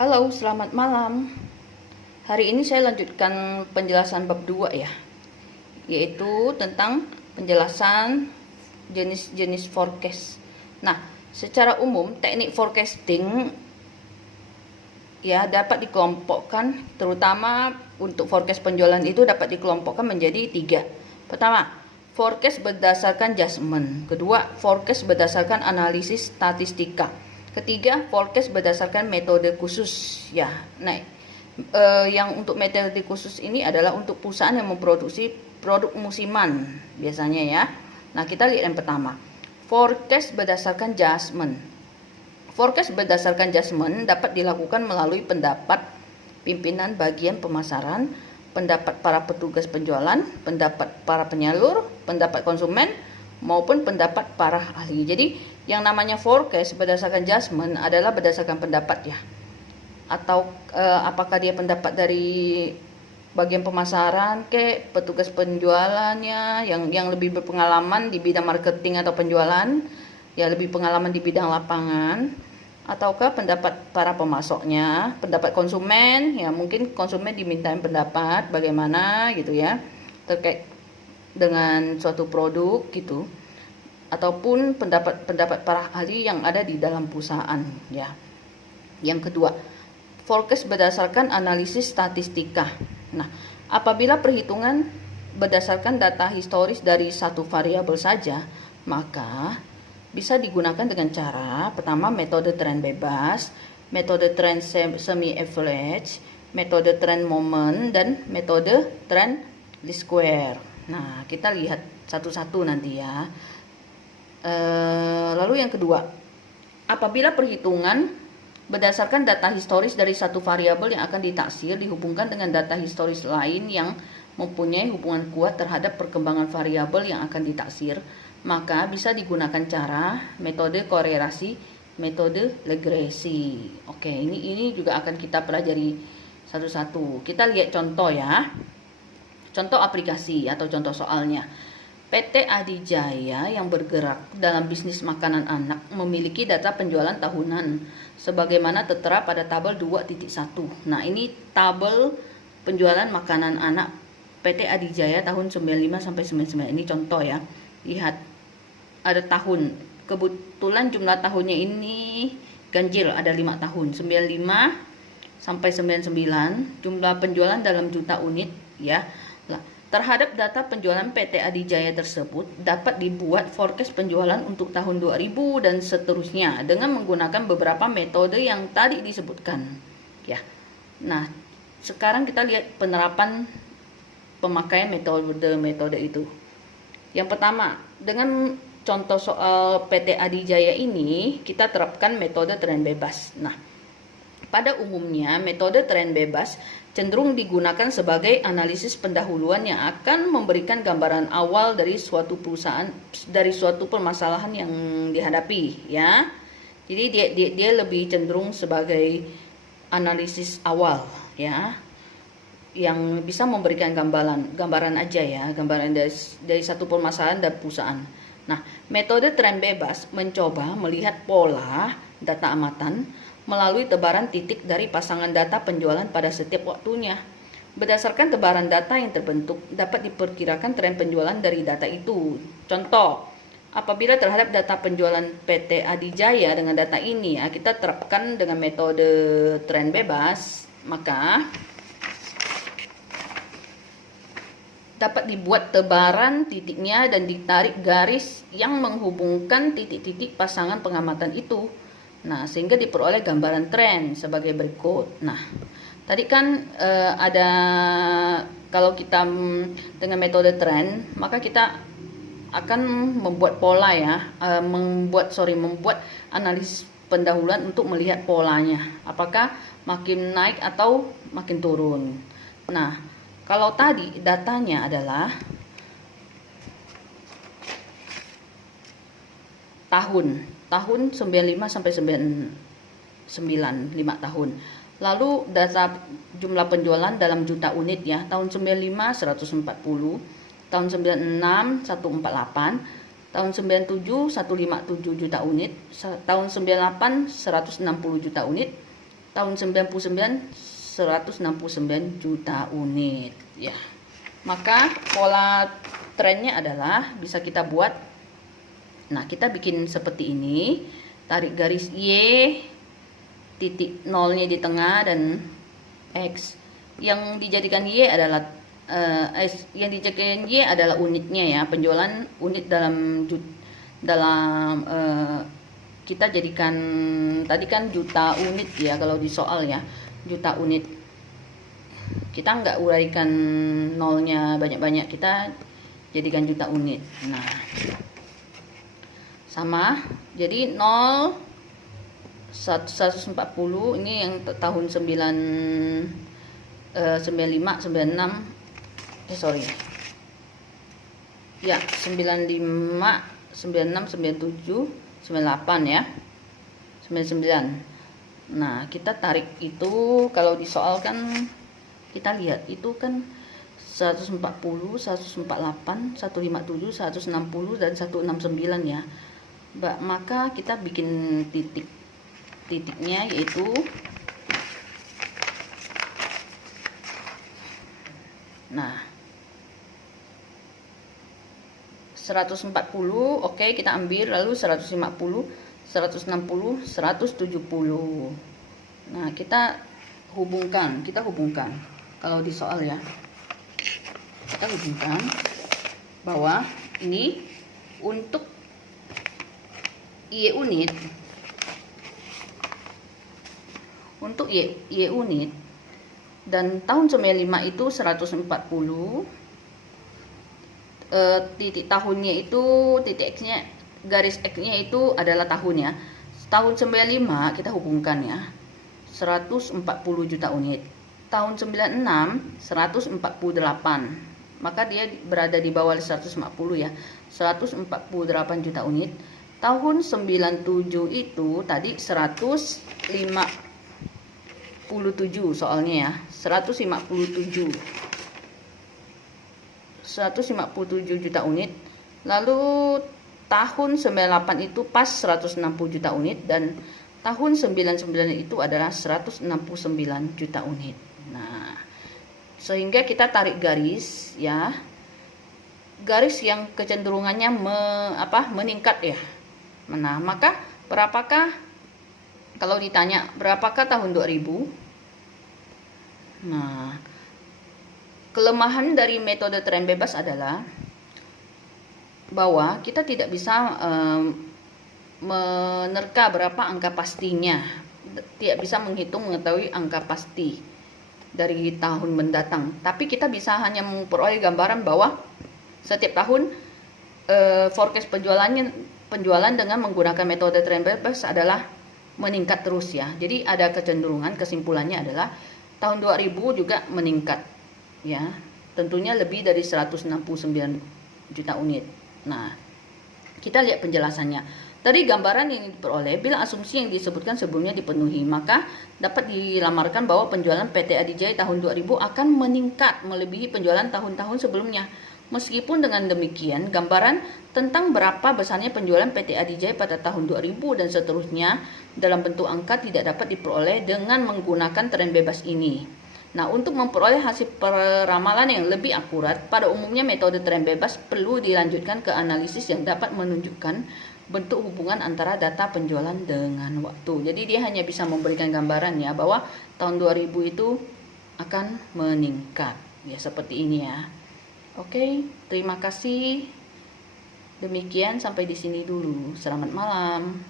Halo, selamat malam. Hari ini saya lanjutkan penjelasan bab 2 ya, yaitu tentang penjelasan jenis-jenis forecast. Nah, secara umum teknik forecasting ya dapat dikelompokkan, terutama untuk forecast penjualan itu dapat dikelompokkan menjadi 3. Pertama, forecast berdasarkan judgment. Kedua, forecast berdasarkan analisis statistika. Ketiga, forecast berdasarkan metode khusus ya. Nah, yang untuk metode khusus ini adalah untuk perusahaan yang memproduksi produk musiman biasanya ya. Nah, kita lihat yang pertama, forecast berdasarkan judgment. Forecast berdasarkan judgment dapat dilakukan melalui pendapat pimpinan bagian pemasaran, pendapat para petugas penjualan, pendapat para penyalur, pendapat konsumen, maupun pendapat para ahli. Jadi yang namanya forecast berdasarkan judgment adalah berdasarkan pendapat ya. Atau apakah dia pendapat dari bagian pemasaran petugas penjualannya yang lebih berpengalaman di bidang marketing atau penjualan, ya lebih pengalaman di bidang lapangan, ataukah pendapat para pemasoknya, pendapat konsumen, ya mungkin konsumen dimintain pendapat bagaimana gitu ya terkait dengan suatu produk gitu, ataupun pendapat para ahli yang ada di dalam perusahaan ya. Yang kedua, forecast berdasarkan analisis statistika. Nah, apabila perhitungan berdasarkan data historis dari satu variabel saja, maka bisa digunakan dengan cara pertama metode tren bebas, metode tren semi average, metode tren moment, dan metode tren least square. Nah, kita lihat satu-satu nanti ya. Lalu yang kedua, apabila perhitungan berdasarkan data historis dari satu variabel yang akan ditaksir dihubungkan dengan data historis lain yang mempunyai hubungan kuat terhadap perkembangan variabel yang akan ditaksir, maka bisa digunakan cara metode korelasi, metode regresi. Oke, ini juga akan kita pelajari satu-satu. Kita lihat contoh ya. Contoh aplikasi atau contoh soalnya. PT Adijaya yang bergerak dalam bisnis makanan anak memiliki data penjualan tahunan sebagaimana tertera pada tabel 2.1. Nah, ini tabel penjualan makanan anak PT Adijaya tahun 95 sampai 99. Ini contoh ya. Lihat, ada tahun. Kebetulan jumlah tahunnya ini ganjil, ada 5 tahun. 95 sampai 99. Jumlah penjualan dalam juta unit ya. Terhadap data penjualan PT Adijaya tersebut dapat dibuat forecast penjualan untuk tahun 2000 dan seterusnya dengan menggunakan beberapa metode yang tadi disebutkan ya. Nah, sekarang kita lihat penerapan pemakaian metode itu. Yang pertama, dengan contoh soal PT Adijaya ini kita terapkan metode tren bebas. Nah, pada umumnya metode tren bebas cenderung digunakan sebagai analisis pendahuluan yang akan memberikan gambaran awal dari suatu perusahaan, dari suatu permasalahan yang dihadapi ya. Jadi dia lebih cenderung sebagai analisis awal ya, yang bisa memberikan gambaran aja ya, gambaran dari satu permasalahan dan perusahaan. Nah, metode tren bebas mencoba melihat pola data amatan melalui tebaran titik dari pasangan data penjualan pada setiap waktunya. Berdasarkan tebaran data yang terbentuk, dapat diperkirakan tren penjualan dari data itu. Contoh, apabila terhadap data penjualan PT Adijaya dengan data ini ya, kita terapkan dengan metode tren bebas, maka dapat dibuat tebaran titiknya dan ditarik garis yang menghubungkan titik-titik pasangan pengamatan itu. Nah, sehingga diperoleh gambaran tren sebagai berikut. Nah, tadi kan ada, kalau kita dengan metode tren, maka kita akan membuat pola ya, membuat analisis pendahuluan untuk melihat polanya. Apakah makin naik atau makin turun. Nah, kalau tadi datanya adalah tahun 95 sampai 99, 5 tahun. Lalu data jumlah penjualan dalam juta unit ya. Tahun 95 140, tahun 96 148, tahun 97 157 juta unit, tahun 98 160 juta unit, tahun 99 169 juta unit ya. Maka pola trennya adalah bisa kita buat. Nah, kita bikin seperti ini. Tarik garis Y, titik nolnya di tengah dan X. Yang dijadikan Y adalah unitnya ya, penjualan unit dalam kita jadikan tadi kan juta unit ya kalau di soal ya, juta unit. Kita nggak uraikan nolnya banyak-banyak, kita jadikan juta unit. Nah, sama, jadi 0 140 ini yang tahun 95 96 sorry ya, 95 96 97 98 ya, 99. Nah, kita tarik itu kalau di soal kan kita lihat itu kan 140, 148, 157, 160 dan 169 ya. Maka kita bikin titiknya yaitu nah 140, oke, kita ambil, lalu 150, 160, 170. Nah, kita hubungkan kalau di soal ya, kita hubungkan bahwa ini untuk Y unit, Y unit dan tahun 95 itu 140, titik tahunnya itu, titik X-nya, garis X-nya itu adalah tahun ya. Tahun 95 kita hubungkan ya, 140 juta unit. Tahun 96 148, maka dia berada di bawah 150 ya, 148 juta unit. Tahun 97 itu tadi 157 soalnya ya, 157 juta unit. Lalu tahun 98 itu pas 160 juta unit, dan tahun 99 itu adalah 169 juta unit. Nah, sehingga kita tarik garis ya, garis yang kecenderungannya meningkat ya. Nah, maka berapakah, kalau ditanya berapakah tahun 2000? Nah, kelemahan dari metode tren bebas adalah bahwa kita tidak bisa menerka berapa angka pastinya, tidak bisa mengetahui angka pasti dari tahun mendatang. Tapi kita bisa hanya memperoleh gambaran bahwa setiap tahun forecast penjualan dengan menggunakan metode tren bebas adalah meningkat terus ya. Jadi ada kecenderungan, kesimpulannya adalah tahun 2000 juga meningkat ya, tentunya lebih dari 169 juta unit. Nah, kita lihat penjelasannya. Dari gambaran yang diperoleh, bila asumsi yang disebutkan sebelumnya dipenuhi, maka dapat dilamarkan bahwa penjualan PT Adijaya tahun 2000 akan meningkat melebihi penjualan tahun-tahun sebelumnya. Meskipun dengan demikian, gambaran tentang berapa besarnya penjualan PT Adijaya pada tahun 2000 dan seterusnya dalam bentuk angka tidak dapat diperoleh dengan menggunakan tren bebas ini. Nah, untuk memperoleh hasil peramalan yang lebih akurat, pada umumnya metode tren bebas perlu dilanjutkan ke analisis yang dapat menunjukkan bentuk hubungan antara data penjualan dengan waktu. Jadi dia hanya bisa memberikan gambaran ya bahwa tahun 2000 itu akan meningkat. Ya, seperti ini ya. Oke, terima kasih. Demikian sampai di sini dulu. Selamat malam.